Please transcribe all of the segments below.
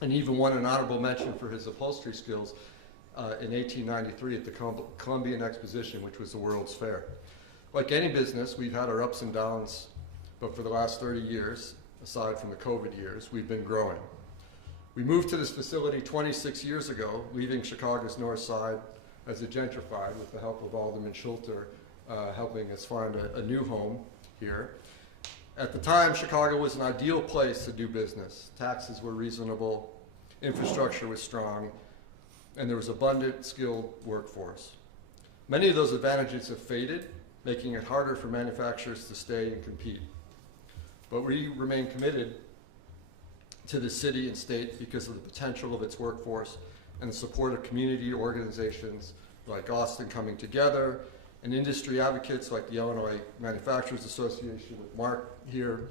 and even won an honorable mention for his upholstery skills in 1893 at the Columbian Exposition, which was the World's Fair. Like any business, we've had our ups and downs, but for the last 30 years, aside from the COVID years, we've been growing. We moved to this facility 26 years ago, leaving Chicago's north side as it gentrified with the help of Alderman Schulter helping us find a new home here. At the time, Chicago was an ideal place to do business. Taxes were reasonable, infrastructure was strong, and there was abundant, skilled workforce. Many of those advantages have faded, making it harder for manufacturers to stay and compete. But we remain committed to the city and state because of the potential of its workforce and the support of community organizations like Austin Coming Together and industry advocates like the Illinois Manufacturers Association with Mark here.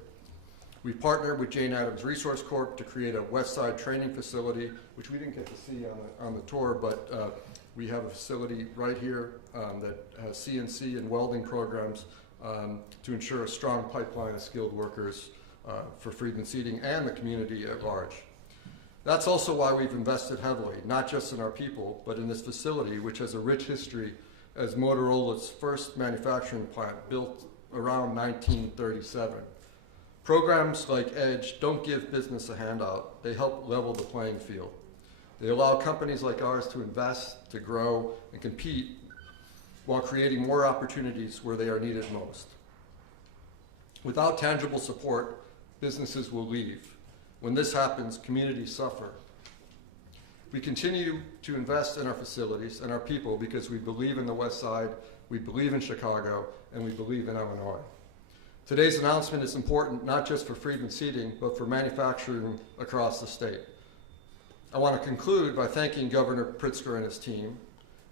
We partnered with Jane Addams Resource Corp to create a West Side training facility, which we didn't get to see on the tour, but we have a facility right here that has CNC and welding programs to ensure a strong pipeline of skilled workers for Friedman Seating and the community at large. That's also why we've invested heavily, not just in our people, but in this facility, which has a rich history as Motorola's first manufacturing plant built around 1937. Programs like EDGE don't give business a handout. They help level the playing field. They allow companies like ours to invest, to grow, and compete while creating more opportunities where they are needed most. Without tangible support, businesses will leave. When this happens, communities suffer. We continue to invest in our facilities and our people because we believe in the West Side, we believe in Chicago, and we believe in Illinois. Today's announcement is important not just for Friedman Seating, but for manufacturing across the state. I want to conclude by thanking Governor Pritzker and his team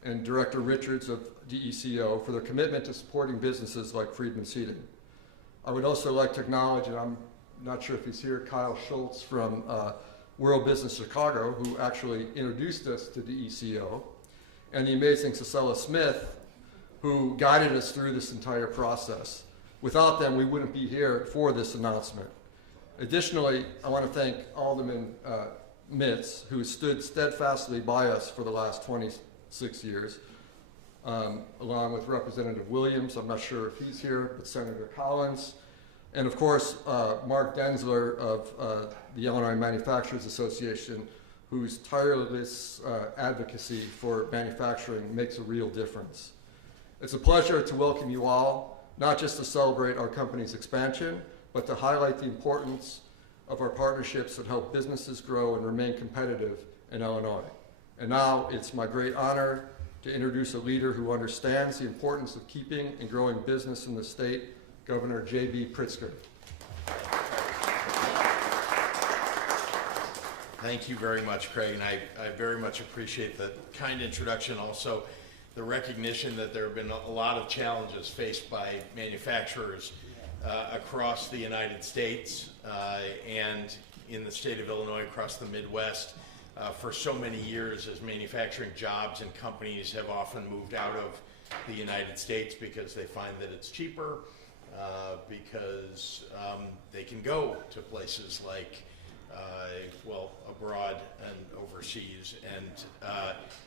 and Director Richards of DECO for their commitment to supporting businesses like Friedman Seating. I would also like to acknowledge, and I'm not sure if he's here, Kyle Schultz from World Business Chicago, who actually introduced us to DECO, and the amazing Cecilla Smith, who guided us through this entire process. Without them, we wouldn't be here for this announcement. Additionally, I want to thank Alderman Mitz, who stood steadfastly by us for the last 26 years, along with Representative Williams, I'm not sure if he's here, but Senator Collins, and of course, Mark Denzler of the Illinois Manufacturers Association, whose tireless advocacy for manufacturing makes a real difference. It's a pleasure to welcome you all, not just to celebrate our company's expansion, but to highlight the importance of our partnerships that help businesses grow and remain competitive in Illinois. And now it's my great honor to introduce a leader who understands the importance of keeping and growing business in the state, Governor J.B. Pritzker. Thank you very much, Craig, and I very much appreciate the kind introduction. Also, the recognition that there have been a lot of challenges faced by manufacturers across the United States and in the state of Illinois, across the Midwest. For so many years, as manufacturing jobs and companies have often moved out of the United States because they find that it's cheaper, because they can go to places like, well, abroad and overseas.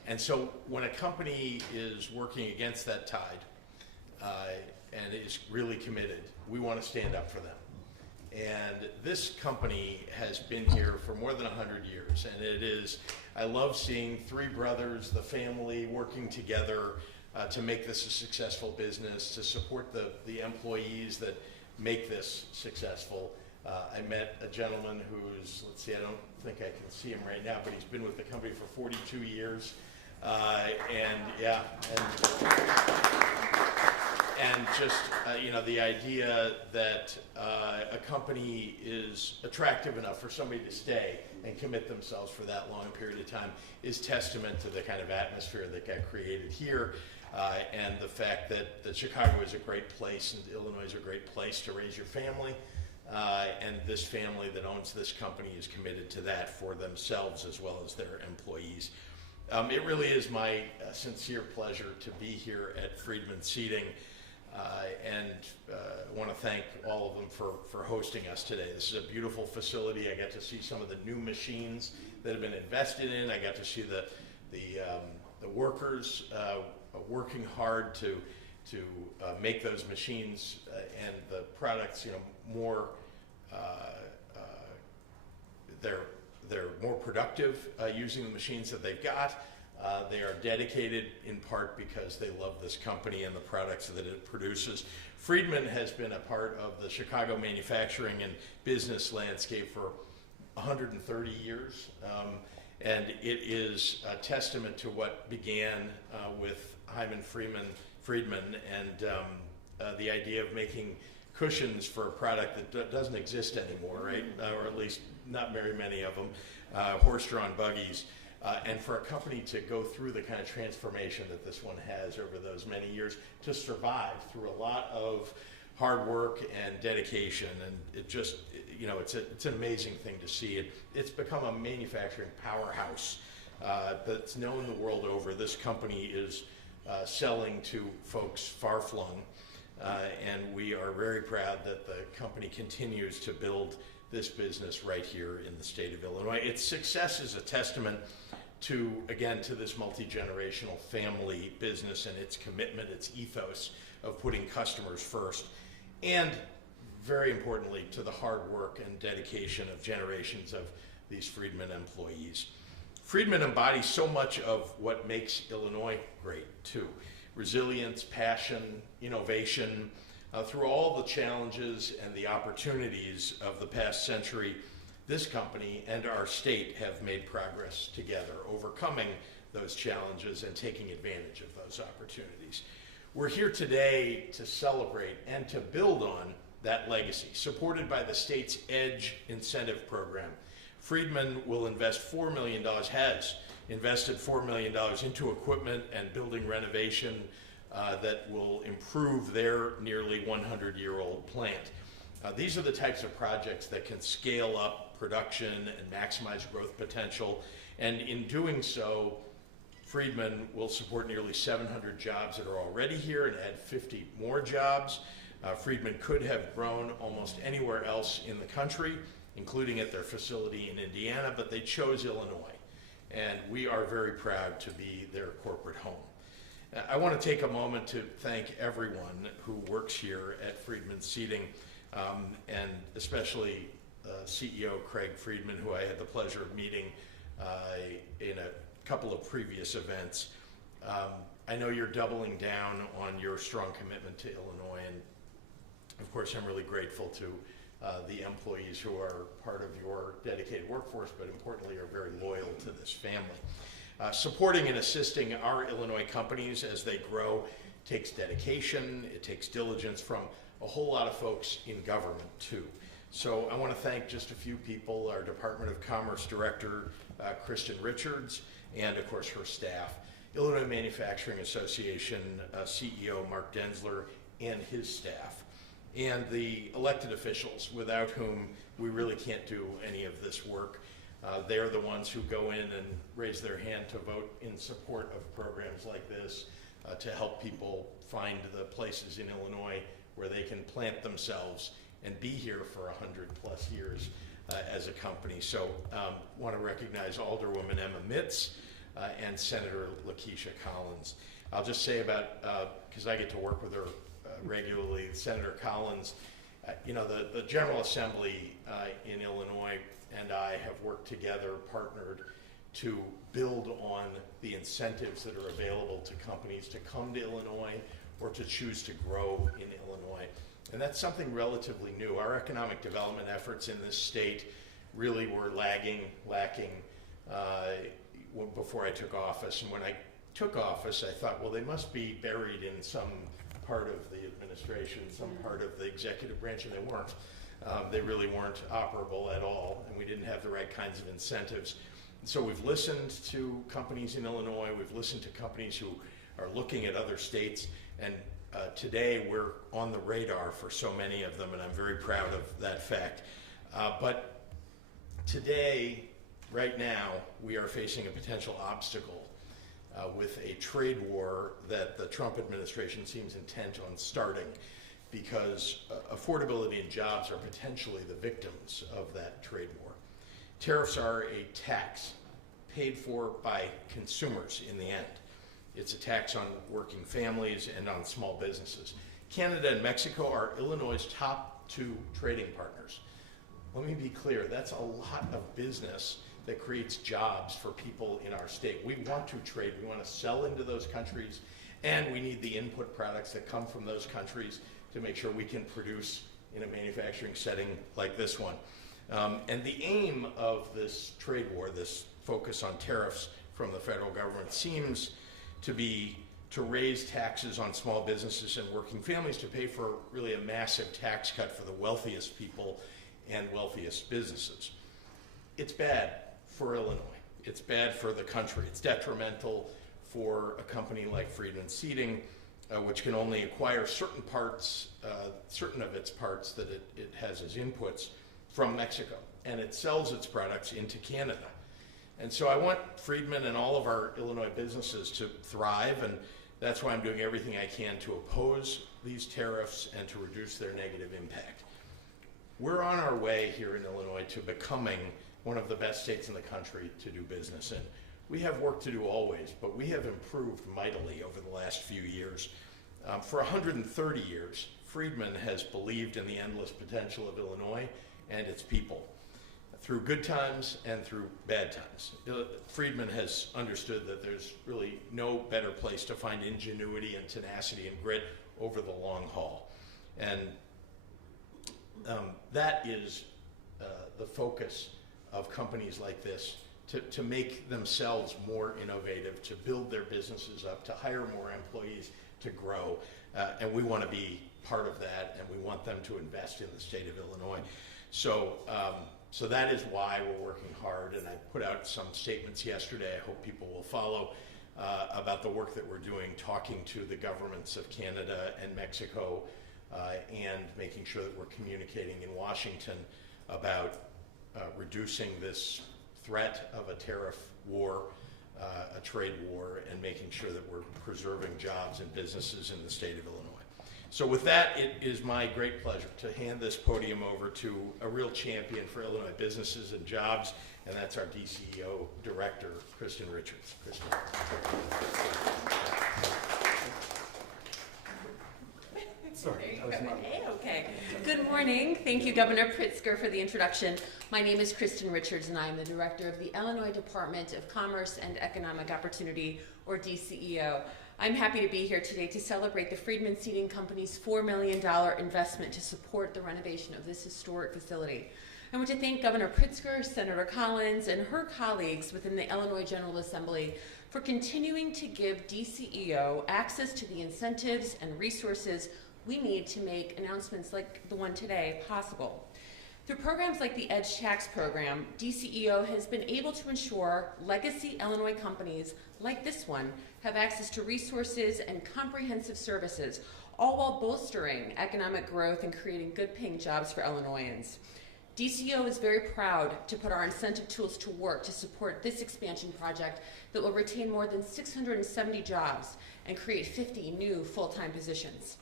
And so when a company is working against that tide and is really committed, we want to stand up for them. And this company has been here for more than 100 years, and it is, I love seeing three brothers, the family, working together to make this a successful business, to support the employees that make this successful. I met a gentleman who's, let's see, I don't think I can see him right now, but he's been with the company for 42 years. And just, you know, the idea that a company is attractive enough for somebody to stay and commit themselves for that long period of time is testament to the kind of atmosphere that got created here, and the fact that Chicago is a great place and Illinois is a great place to raise your family. And this family that owns this company is committed to that for themselves as well as their employees. It really is my sincere pleasure to be here at Friedman Seating. and I want to thank all of them for hosting us today. This is a beautiful facility. I got to see some of the new machines that have been invested in. I got to see the workers working hard to make those machines and the products, more. They're more productive using the machines that they've got. They are dedicated in part because they love this company and the products that it produces. Friedman has been a part of the Chicago manufacturing and business landscape for 130 years. And it is a testament to what began with Hyman Friedman and the idea of making cushions for a product that doesn't exist anymore, right? Or at least not very many of them, horse-drawn buggies. And for a company to go through the kind of transformation that this one has over those many years, to survive through a lot of hard work and dedication, and it just, it's an amazing thing to see. It's become a manufacturing powerhouse that's known the world over. This company is selling to folks far-flung, and we are very proud that the company continues to build this business right here in the state of Illinois. Its success is a testament to this multi-generational family business and its commitment, its ethos of putting customers first, and very importantly, to the hard work and dedication of generations of these Friedman employees. Friedman embodies so much of what makes Illinois great, too. Resilience, passion, innovation. Through all the challenges and the opportunities of the past century, this company and our state have made progress together, overcoming those challenges and taking advantage of those opportunities. We're here today to celebrate and to build on that legacy, supported by the state's EDGE incentive program. Friedman will invest $4 million, has invested $4 million into equipment and building renovation that will improve their nearly 100-year-old plant. These are the types of projects that can scale up production and maximize growth potential, and in doing so, Friedman will support nearly 700 jobs that are already here and add 50 more jobs. Friedman could have grown almost anywhere else in the country, including at their facility in Indiana, but they chose Illinois, and we are very proud to be their corporate home. I want to take a moment to thank everyone who works here at Friedman Seating, and especially CEO Craig Friedman, who I had the pleasure of meeting in a couple of previous events. I know you're doubling down on your strong commitment to Illinois, and of course I'm really grateful to the employees who are part of your dedicated workforce, but importantly are very loyal to this family. Supporting and assisting our Illinois companies as they grow takes dedication, it takes diligence from a whole lot of folks in government too. So I want to thank just a few people, our Department of Commerce Director, Kristen Richards, and of course her staff, Illinois Manufacturing Association CEO Mark Densler and his staff, and the elected officials without whom we really can't do any of this work. They're the ones who go in and raise their hand to vote in support of programs like this to help people find the places in Illinois where they can plant themselves and be here for 100+ years as a company. So want to recognize Alderwoman Emma Mitz and Senator Lakeisha Collins. I'll just say about, because I get to work with her regularly, Senator Collins, the General Assembly in Illinois and I have worked together, partnered to build on the incentives that are available to companies to come to Illinois or to choose to grow in Illinois. And that's something relatively new. Our economic development efforts in this state really were lacking before I took office. And when I took office, I thought, well, they must be buried in some part of the administration, some part of the executive branch, and they weren't. They really weren't operable at all, and we didn't have the right kinds of incentives. And so we've listened to companies in Illinois, we've listened to companies who are looking at other states, and today we're on the radar for so many of them, and I'm very proud of that fact. But today, right now, we are facing a potential obstacle with a trade war that the Trump administration seems intent on starting, because affordability and jobs are potentially the victims of that trade war. Tariffs are a tax paid for by consumers in the end. It's a tax on working families and on small businesses. Canada and Mexico are Illinois' top 2 trading partners. Let me be clear, that's a lot of business that creates jobs for people in our state. We want to trade, we want to sell into those countries, and we need the input products that come from those countries to make sure we can produce in a manufacturing setting like this one. And the aim of this trade war, this focus on tariffs from the federal government, seems to be to raise taxes on small businesses and working families to pay for really a massive tax cut for the wealthiest people and wealthiest businesses. It's bad for Illinois. It's bad for the country. It's detrimental for a company like Friedman Seating, which can only acquire certain parts, certain of its parts that it has as inputs from Mexico, and it sells its products into Canada. And so I want Friedman and all of our Illinois businesses to thrive, and that's why I'm doing everything I can to oppose these tariffs and to reduce their negative impact. We're on our way here in Illinois to becoming one of the best states in the country to do business in. We have work to do always, but we have improved mightily over the last few years. For 130 years, Friedman has believed in the endless potential of Illinois and its people, through good times and through bad times. Friedman has understood that there's really no better place to find ingenuity and tenacity and grit over the long haul. And that is the focus of companies like this, to make themselves more innovative, to build their businesses up, to hire more employees, to grow. And we want to be part of that, and we want them to invest in the state of Illinois. So that is why we're working hard, and I put out some statements yesterday. I hope people will follow about the work that we're doing, talking to the governments of Canada and Mexico, and making sure that we're communicating in Washington about reducing this threat of a tariff war, a trade war, and making sure that we're preserving jobs and businesses in the state of Illinois. So with that, it is my great pleasure to hand this podium over to a real champion for Illinois businesses and jobs, and that's our DCEO director, Kristen Richards. Kristen. Sorry, okay. Good morning. Thank you, Governor Pritzker, for the introduction. My name is Kristen Richards, and I am the director of the Illinois Department of Commerce and Economic Opportunity, or DCEO. I'm happy to be here today to celebrate the Friedman Seating Company's $4 million investment to support the renovation of this historic facility. I want to thank Governor Pritzker, Senator Collins, and her colleagues within the Illinois General Assembly for continuing to give DCEO access to the incentives and resources we need to make announcements like the one today possible. Through programs like the EDGE Tax Program, DCEO has been able to ensure legacy Illinois companies like this one have access to resources and comprehensive services, all while bolstering economic growth and creating good-paying jobs for Illinoisans. DCEO is very proud to put our incentive tools to work to support this expansion project that will retain more than 670 jobs and create 50 new full-time positions.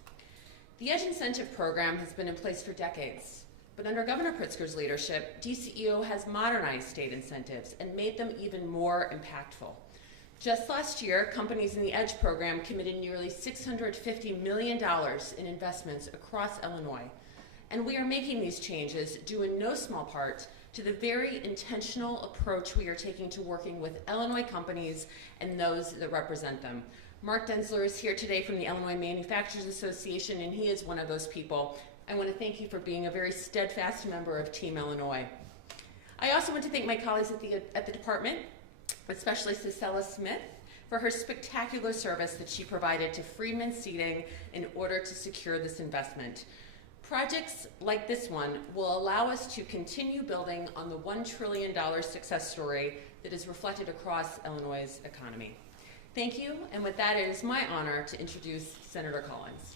The EDGE incentive program has been in place for decades, but under Governor Pritzker's leadership, DCEO has modernized state incentives and made them even more impactful. Just last year, companies in the EDGE program committed nearly $650 million in investments across Illinois. And we are making these changes due in no small part to the very intentional approach we are taking to working with Illinois companies and those that represent them. Mark Denzler is here today from the Illinois Manufacturers Association, and he is one of those people. I want to thank you for being a very steadfast member of Team Illinois. I also want to thank my colleagues at the department, especially Cicella Smith, for her spectacular service that she provided to Friedman Seating in order to secure this investment. Projects like this one will allow us to continue building on the $1 trillion success story that is reflected across Illinois' economy. Thank you, and with that, it is my honor to introduce Senator Collins.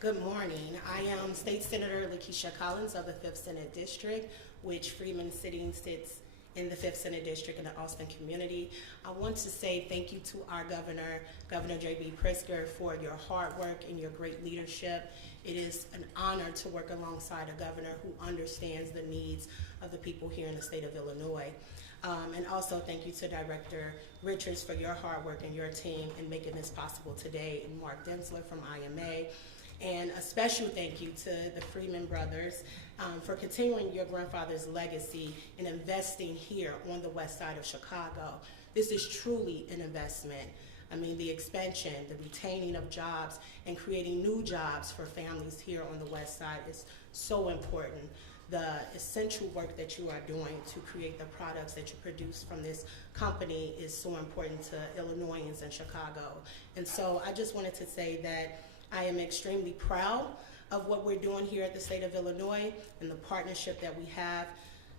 Good morning. I am State Senator Lakeisha Collins of the 5th Senate District, which Friedman Seating sits in the 5th Senate District in the Austin community. I want to say thank you to our governor, Governor J.B. Pritzker, for your hard work and your great leadership. It is an honor to work alongside a governor who understands the needs of the people here in the state of Illinois. And also thank you to Director Richards for your hard work and your team in making this possible today, and Mark Densler from IMA. And a special thank you to the Freeman brothers for continuing your grandfather's legacy and investing here on the west side of Chicago. This is truly an investment. I mean, the expansion, the retaining of jobs, and creating new jobs for families here on the west side is so important. The essential work that you are doing to create the products that you produce from this company is so important to Illinoisans in Chicago. And so I just wanted to say that I am extremely proud of what we're doing here at the state of Illinois and the partnership that we have,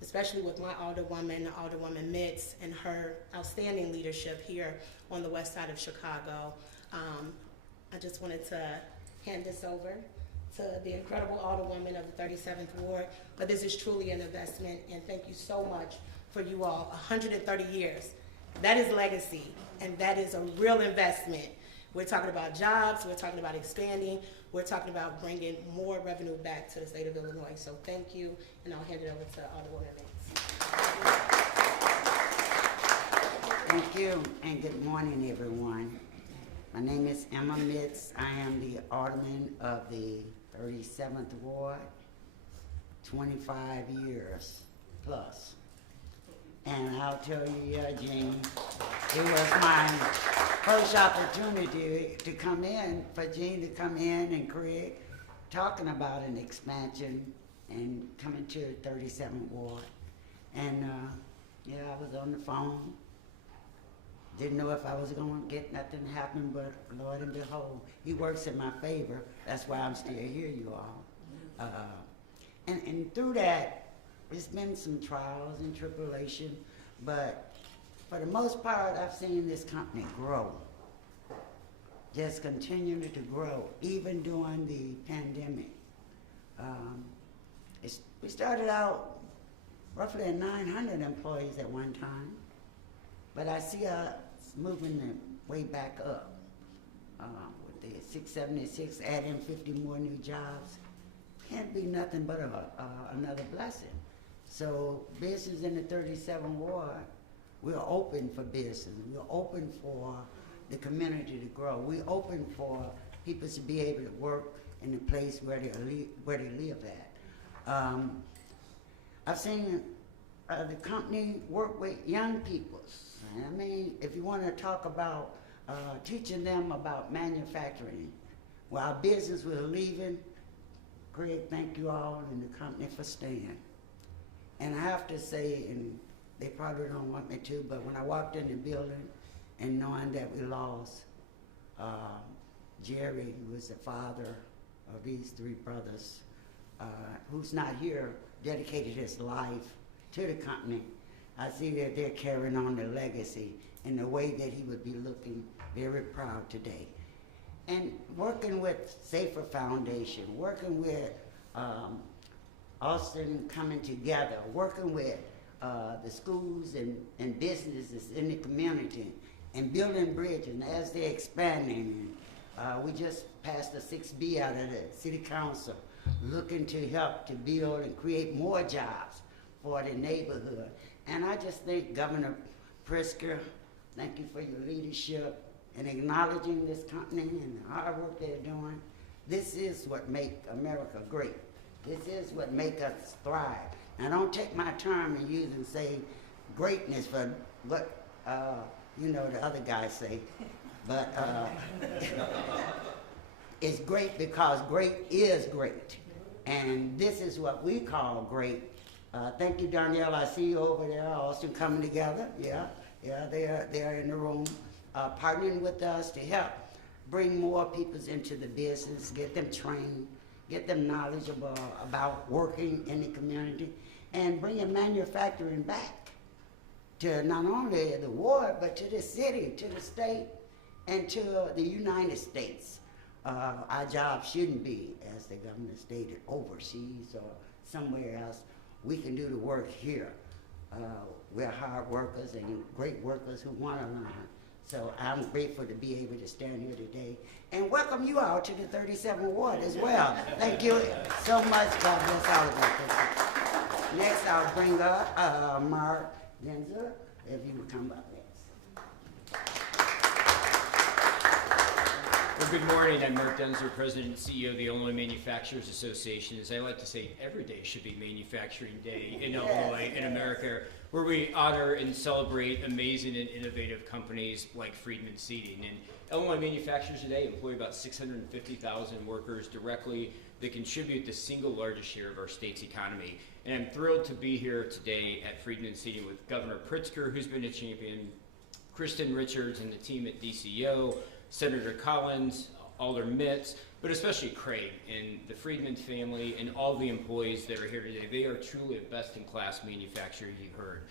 especially with my Alderwoman, Alderwoman Mitz, and her outstanding leadership here on the west side of Chicago. I just wanted to hand this over to the incredible Alderwoman of the 37th Ward, but this is truly an investment, and thank you so much for you all. 130 years, that is legacy, and that is a real investment. We're talking about jobs, we're talking about expanding, we're talking about bringing more revenue back to the state of Illinois. So thank you, and I'll hand it over to Alderwoman Mitz. Thank you, and good morning, everyone. My name is Emma Mitz. I am the Alderman of the 37th Ward, 25 years plus. And I'll tell you, Jean, it was my first opportunity to come in, for Jean to come in and create, talking about an expansion and coming to the 37th Ward. And yeah, I was on the phone. Didn't know if I was going to get nothing happen, but Lord and behold, he works in my favor. That's why I'm still here, you all. And through that, it's been some trials and tribulation, but for the most part, I've seen this company grow. Just continuing to grow, even during the pandemic. We started out roughly at 900 employees at one time, but I see us moving them way back up with the 676, adding 50 more new jobs. Can't be nothing but another blessing. So business in the 37th Ward, we're open for business. We're open for the community to grow. We're open for people to be able to work in the place where they live at. I've seen the company work with young people. I mean, if you want to talk about teaching them about manufacturing, while business was leaving, Greg, thank you all and the company for staying. And I have to say, and they probably don't want me to, but when I walked in the building and knowing that we lost Jerry, who was the father of these three brothers, who's not here, dedicated his life to the company, I see that they're carrying on the legacy in the way that he would be looking very proud today. And working with Safer Foundation, working with Austin coming together, working with the schools and businesses in the community, and building bridges. And as they're expanding, we just passed a 6B out of the City Council, looking to help to build and create more jobs for the neighborhood. And I just think Governor Pritzker, thank you for your leadership and acknowledging this company and the hard work they're doing. This is what makes America great. This is what makes us thrive. Now don't take my term and use and say greatness for what you know the other guys say, but it's great because great is great. And this is what we call great. Thank you, Darnell. I see you over there, Austin, coming together. Yeah, they're in the room, partnering with us to help bring more people into the business, get them trained, get them knowledgeable about working in the community, and bringing manufacturing back to not only the ward, but to the city, to the state, and to the United States. Our job shouldn't be, as the governor stated, overseas or somewhere else. We can do the work here. We're hard workers and great workers who want to learn. So I'm grateful to be able to stand here today and welcome you all to the 37th Ward as well. Thank you so much. God bless all of us. Next, I'll bring up Mark Denzer, if you would come up next. Well, good morning. I'm Mark Denzer, President and CEO of the Illinois Manufacturers Association. As I like to say, every day should be Manufacturing Day in Illinois, in America, where we honor and celebrate amazing and innovative companies like Friedman Seating. And Illinois Manufacturers today employ about 650,000 workers directly that contribute the single largest share of our state's economy. And I'm thrilled to be here today at Friedman Seating with Governor Pritzker, who's been a champion, Kristen Richards and the team at DCO, Senator Collins, Alder Mitz, but especially Craig and the Friedman family and all the employees that are here today. They are truly a best-in-class manufacturer, you've heard.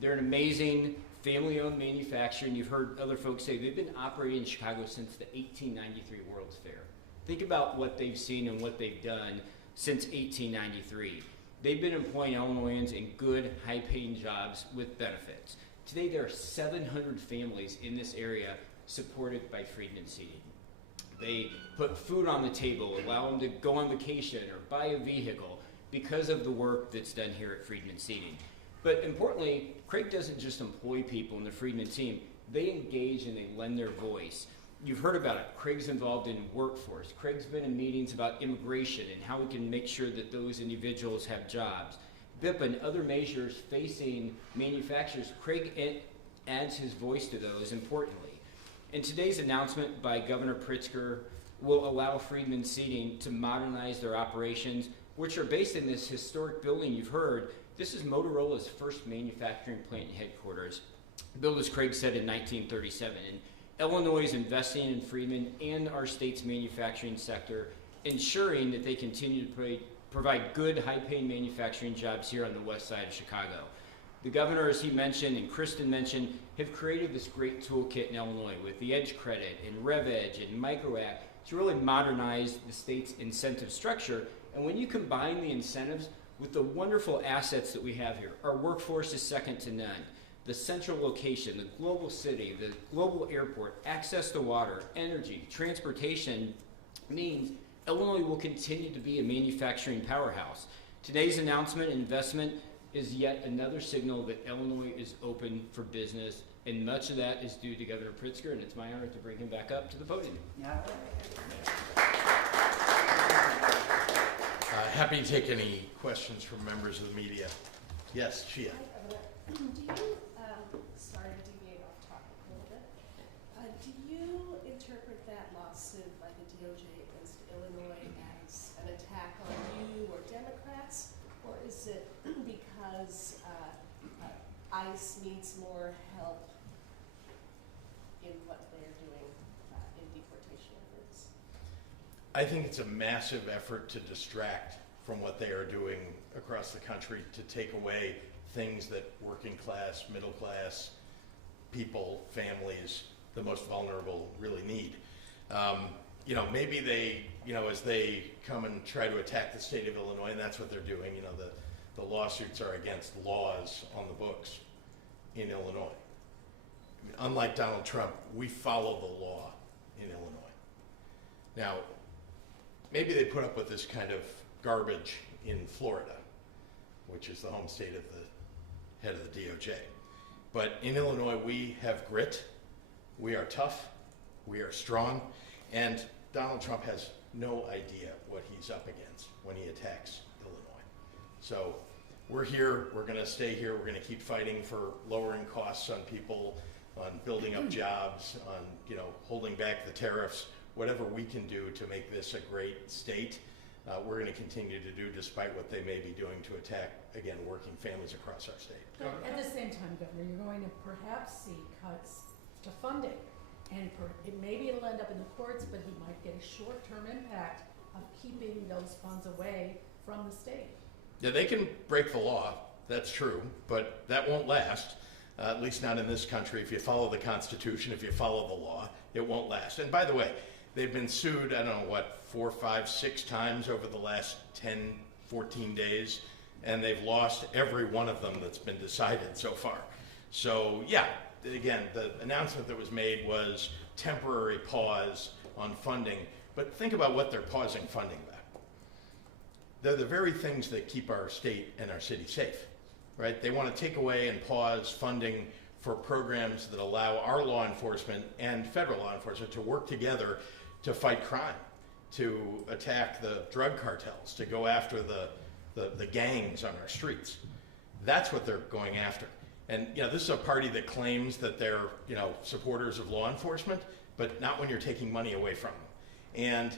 They're an amazing family-owned manufacturer, and you've heard other folks say they've been operating in Chicago since the 1893 World's Fair. Think about what they've seen and what they've done since 1893. They've been employing Illinoisans in good, high-paying jobs with benefits. Today, there are 700 families in this area supported by Friedman Seating. They put food on the table, allow them to go on vacation or buy a vehicle because of the work that's done here at Friedman Seating. But importantly, Craig doesn't just employ people in the Friedman team. They engage and they lend their voice. You've heard about it. Craig's involved in workforce. Craig's been in meetings about immigration and how we can make sure that those individuals have jobs. BIP and other measures facing manufacturers, Craig adds his voice to those importantly. And today's announcement by Governor Pritzker will allow Friedman Seating to modernize their operations, which are based in this historic building you've heard. This is Motorola's first manufacturing plant headquarters, built, as Craig said, in 1937. And Illinois is investing in Friedman and our state's manufacturing sector, ensuring that they continue to provide good, high-paying manufacturing jobs here on the west side of Chicago. The governor, as he mentioned and Kristen mentioned, have created this great toolkit in Illinois with the Edge Credit and RevEdge and MicroAct to really modernize the state's incentive structure. And when you combine the incentives with the wonderful assets that we have here, our workforce is second to none. The central location, the global city, the global airport, access to water, energy, transportation means Illinois will continue to be a manufacturing powerhouse. Today's announcement and investment is yet another signal that Illinois is open for business, and much of that is due to Governor Pritzker, and it's my honor to bring him back up to the podium. Happy to take any questions from members of the media. Yes, Shia. Do you, sorry to deviate off topic a little bit, do you interpret that lawsuit by the DOJ against Illinois as an attack on you or Democrats, or is it because ICE needs more help in what they're doing in deportation efforts? I think it's a massive effort to distract from what they are doing across the country, to take away things that working class, middle class people, families, the most vulnerable really need. Maybe they, as they come and try to attack the state of Illinois, and that's what they're doing, the lawsuits are against laws on the books in Illinois. I mean, unlike Donald Trump, we follow the law in Illinois. Now, maybe they put up with this kind of garbage in Florida, which is the home state of the head of the DOJ. But in Illinois, we have grit, we are tough, we are strong, and Donald Trump has no idea what he's up against when he attacks Illinois. So we're here, we're gonna stay here, we're gonna keep fighting for lowering costs on people, on building up jobs, on holding back the tariffs, whatever we can do to make this a great state. We're going to continue to do, despite what they may be doing to attack, again, working families across our state. But at the same time, Governor, you're going to perhaps see cuts to funding. And maybe it'll end up in the courts, but he might get a short-term impact of keeping those funds away from the state. Yeah, they can break the law, that's true, but that won't last, at least not in this country. If you follow the Constitution, if you follow the law, it won't last. And by the way, they've been sued, 4, 5, 6 times over the last 10, 14 days. and they've lost every one of them that's been decided so far. So yeah, again, the announcement that was made was temporary pause on funding, but think about what they're pausing funding about. They're the very things that keep our state and our city safe, right? They want to take away and pause funding for programs that allow our law enforcement and federal law enforcement to work together to fight crime, to attack the drug cartels, to go after the gangs on our streets. That's what they're going after. And this is a party that claims that they're supporters of law enforcement, but not when you're taking money away from them. And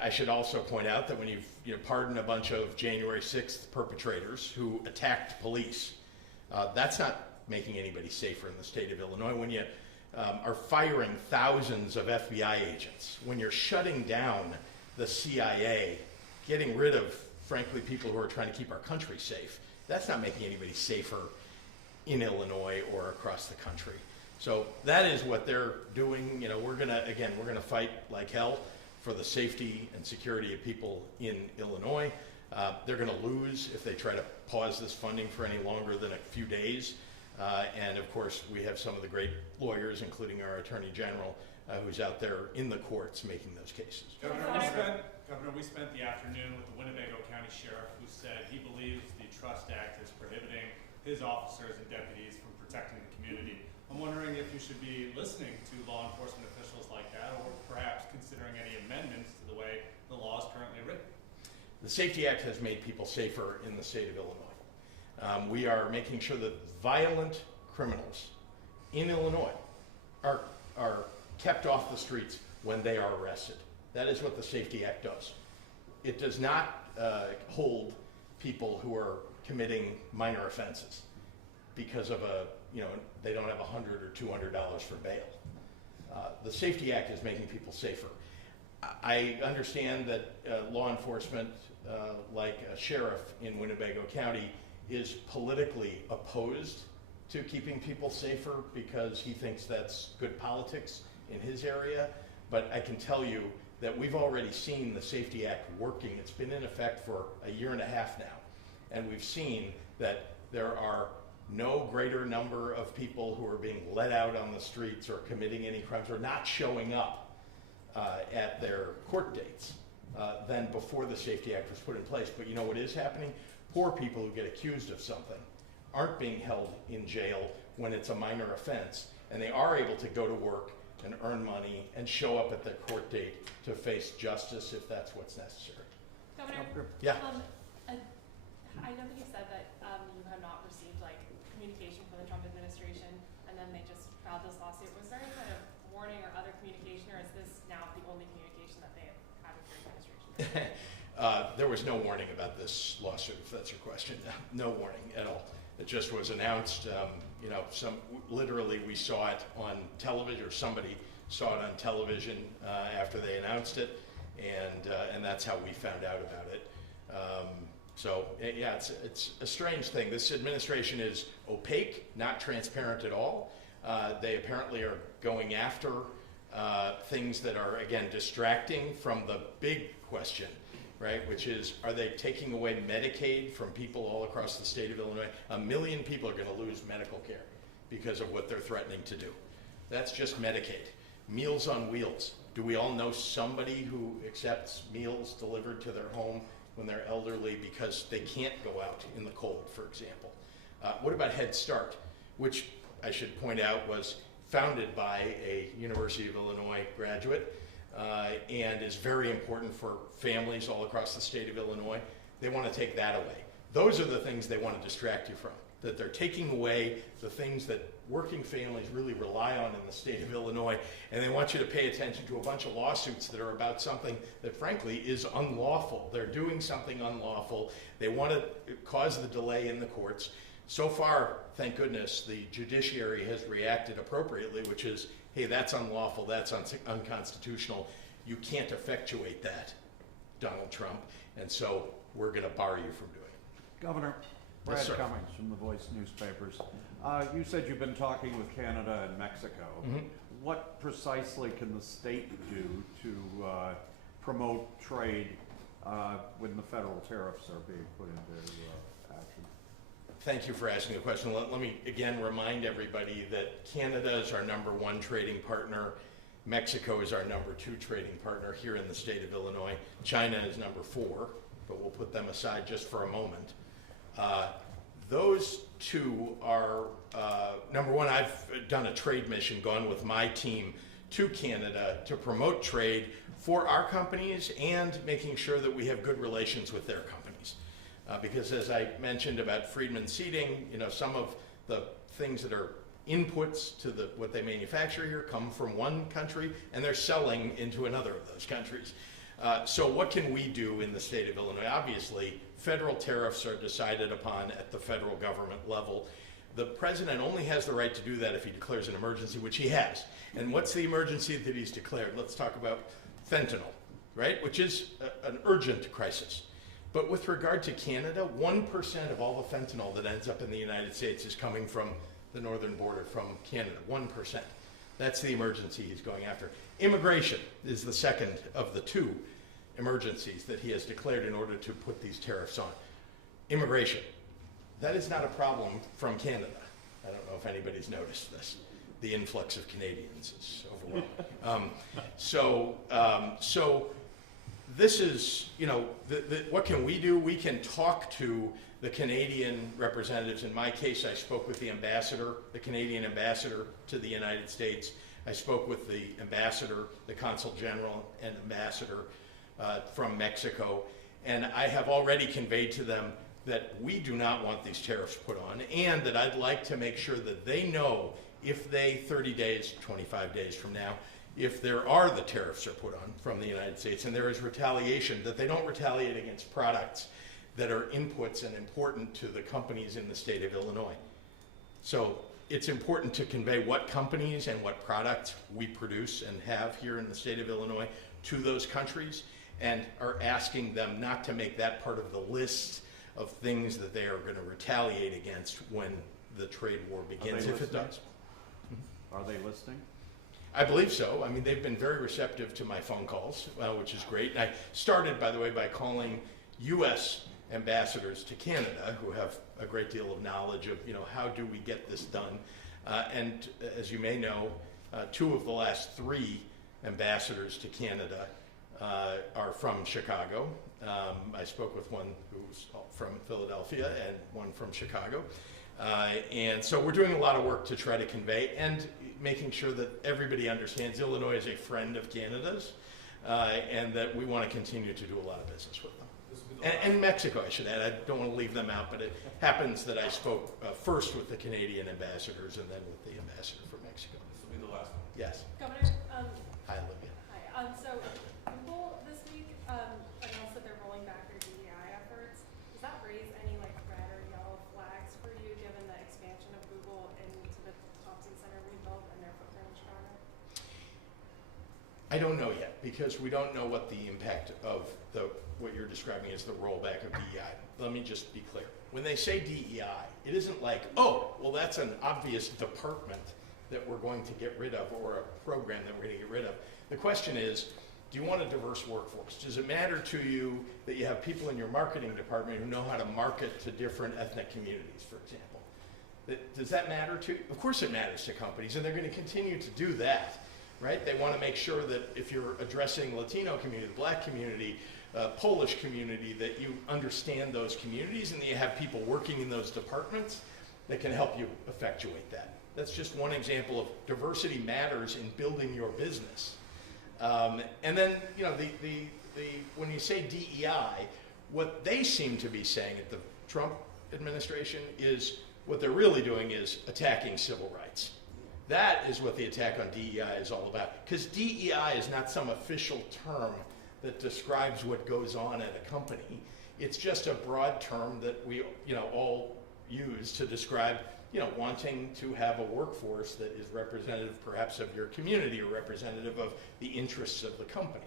I should also point out that when you've pardoned a bunch of January 6th perpetrators who attacked police, that's not making anybody safer in the state of Illinois. When you are firing thousands of FBI agents, when you're shutting down the CIA, getting rid of, frankly, people who are trying to keep our country safe, that's not making anybody safer in Illinois or across the country. So that is what they're doing. We're gonna fight like hell for the safety and security of people in Illinois. They're gonna lose if they try to pause this funding for any longer than a few days. And of course, we have some of the great lawyers, including our Attorney General, who's out there in the courts making those cases. Governor, we spent the afternoon with the Winnebago County Sheriff, who said he believes the Trust Act is prohibiting his officers and deputies from protecting the community. I'm wondering if you should be listening to law enforcement officials like that, or perhaps considering any amendments to the way the law is currently written. The Safety Act has made people safer in the state of Illinois. We are making sure that violent criminals in Illinois are kept off the streets when they are arrested. That is what the Safety Act does. It does not hold people who are committing minor offenses because of they don't have $100 or $200 for bail. The Safety Act is making people safer. I understand that law enforcement, like a sheriff in Winnebago County, is politically opposed to keeping people safer because he thinks that's good politics in his area. But I can tell you that we've already seen the Safety Act working. It's been in effect for a year and a half now. And we've seen that there are no greater number of people who are being let out on the streets or committing any crimes or not showing up at their court dates than before the Safety Act was put in place. But you know what is happening? Poor people who get accused of something aren't being held in jail when it's a minor offense, and they are able to go to work and earn money and show up at their court date to face justice if that's what's necessary. Governor, Yeah. I know that you said that you have not received communication from the Trump administration, and then they just filed this lawsuit. Was there any kind of warning or other communication, or is this now the only communication that they have had with your administration? There was no warning about this lawsuit, if that's your question. No warning at all. It just was announced. Literally we saw it on television, or somebody saw it on television after they announced it, and that's how we found out about it. It's a strange thing. This administration is opaque, not transparent at all. They apparently are going after things that are, again, distracting from the big question, right, which is, are they taking away Medicaid from people all across the state of Illinois? 1 million people are going to lose medical care because of what they're threatening to do. That's just Medicaid. Meals on Wheels. Do we all know somebody who accepts meals delivered to their home when they're elderly because they can't go out in the cold, for example? What about Head Start, which I should point out was founded by a University of Illinois graduate and is very important for families all across the state of Illinois? They want to take that away. Those are the things they want to distract you from, that they're taking away the things that working families really rely on in the state of Illinois, and they want you to pay attention to a bunch of lawsuits that are about something that frankly is unlawful. They're doing something unlawful. They want to cause the delay in the courts. So far, thank goodness, the judiciary has reacted appropriately, which is, hey, that's unlawful, that's unconstitutional. You can't effectuate that, Donald Trump, and so we're going to bar you from doing it. Governor, Brad Yes, sir. Cummings from the Voice newspapers. You said you've been talking with Canada and Mexico. Mhm. What precisely can the state do to promote trade when the federal tariffs are being put into action? Thank you for asking the question. Let me again remind everybody that Canada is our #1 trading partner. Mexico is our #2 trading partner here in the state of Illinois. China is #4, but we'll put them aside just for a moment. Those two are, #1, I've done a trade mission, gone with my team to Canada to promote trade for our companies and making sure that we have good relations with their companies. Because as I mentioned about Friedman Seating, some of the things that are inputs to what they manufacture here come from one country and they're selling into another of those countries. So what can we do in the state of Illinois? Obviously, federal tariffs are decided upon at the federal government level. The president only has the right to do that if he declares an emergency, which he has. And what's the emergency that he's declared? Let's talk about fentanyl, right? Which is an urgent crisis. But with regard to Canada, 1% of all the fentanyl that ends up in the United States is coming from the northern border from Canada, 1%. That's the emergency he's going after. Immigration is the second of the two emergencies that he has declared in order to put these tariffs on. Immigration. That is not a problem from Canada. I don't know if anybody's noticed this. The influx of Canadians is overwhelming. So this is, what can we do? We can talk to the Canadian representatives. In my case, I spoke with the ambassador, the Canadian ambassador to the United States. I spoke with the ambassador, the consul general and ambassador from Mexico. And I have already conveyed to them that we do not want these tariffs put on, and that I'd like to make sure that they know if they, 30 days, 25 days from now, if the tariffs are put on from the United States and there is retaliation, that they don't retaliate against products that are inputs and important to the companies in the state of Illinois. So it's important to convey what companies and what products we produce and have here in the state of Illinois to those countries, and are asking them not to make that part of the list of things that they are going to retaliate against when the trade war begins, if it does. Are they listening? I believe so. I mean, they've been very receptive to my phone calls, which is great. And I started, by the way, by calling U.S. ambassadors to Canada, who have a great deal of knowledge of, how do we get this done? And as you may know, 2 of the last 3 ambassadors to Canada are from Chicago. I spoke with one who's from Philadelphia and one from Chicago. And so we're doing a lot of work to try to convey and making sure that everybody understands Illinois is a friend of Canada's, and that we want to continue to do a lot of business with them. And Mexico, I should add. I don't want to leave them out, but it happens that I spoke first with the Canadian ambassadors and then with the ambassador from Mexico. This will be the last one. Yes. Governor, Hi, Olivia. hi. So Google this week announced that they're rolling back their DEI efforts. Does that raise any red or yellow flags for you, given the expansion of Google into the Thompson Center rebuild and their footprint in Chicago? I don't know yet, because we don't know what the impact of what you're describing as the rollback of DEI. Let me just be clear. When they say DEI, it isn't like, oh, well, that's an obvious department that we're going to get rid of, or a program that we're going to get rid of. The question is, do you want a diverse workforce? Does it matter to you that you have people in your marketing department who know how to market to different ethnic communities, for example? Does that matter to you? Of course it matters to companies, and they're going to continue to do that, right? They want to make sure that if you're addressing Latino community, the Black community, Polish community, that you understand those communities and that you have people working in those departments that can help you effectuate that. That's just one example of diversity matters in building your business. And then, when you say DEI, what they seem to be saying at the Trump administration is what they're really doing is attacking civil rights. That is what the attack on DEI is all about. Because DEI is not some official term that describes what goes on at a company. It's just a broad term that we all use to describe wanting to have a workforce that is representative perhaps of your community or representative of the interests of the company.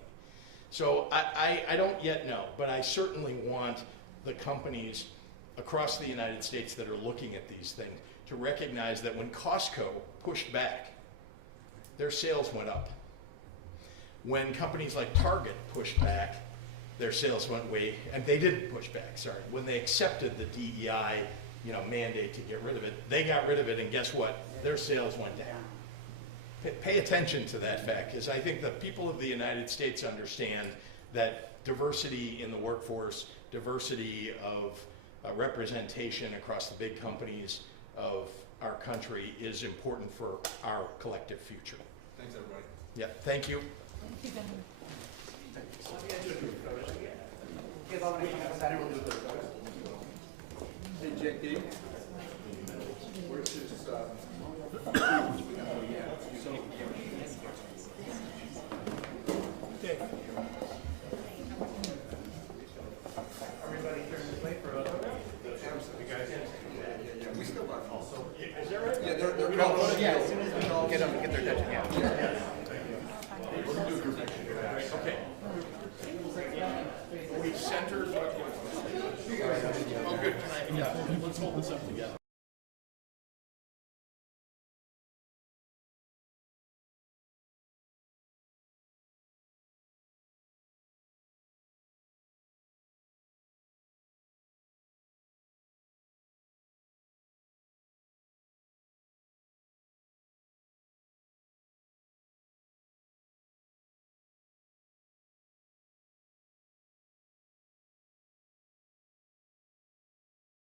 So I don't yet know, but I certainly want the companies across the United States that are looking at these things to recognize that when Costco pushed back, their sales went up. When companies like Target pushed back, their sales went way, and they didn't push back, sorry. When they accepted the DEI mandate to get rid of it. They got rid of it, and guess what? Their sales went down. Pay attention to that fact, because I think the people of the United States understand that diversity in the workforce, diversity of representation across the big companies of our country is important for our collective future. Thanks, everybody. Yeah, thank you. Thank you, Governor. Hey, JP. Where's his, we still got also. Is that right? Yeah, they're called. Yeah, as soon as we get them, get their attention, yeah. Okay. We've centered what. Oh, good. Yeah, let's hold this up together.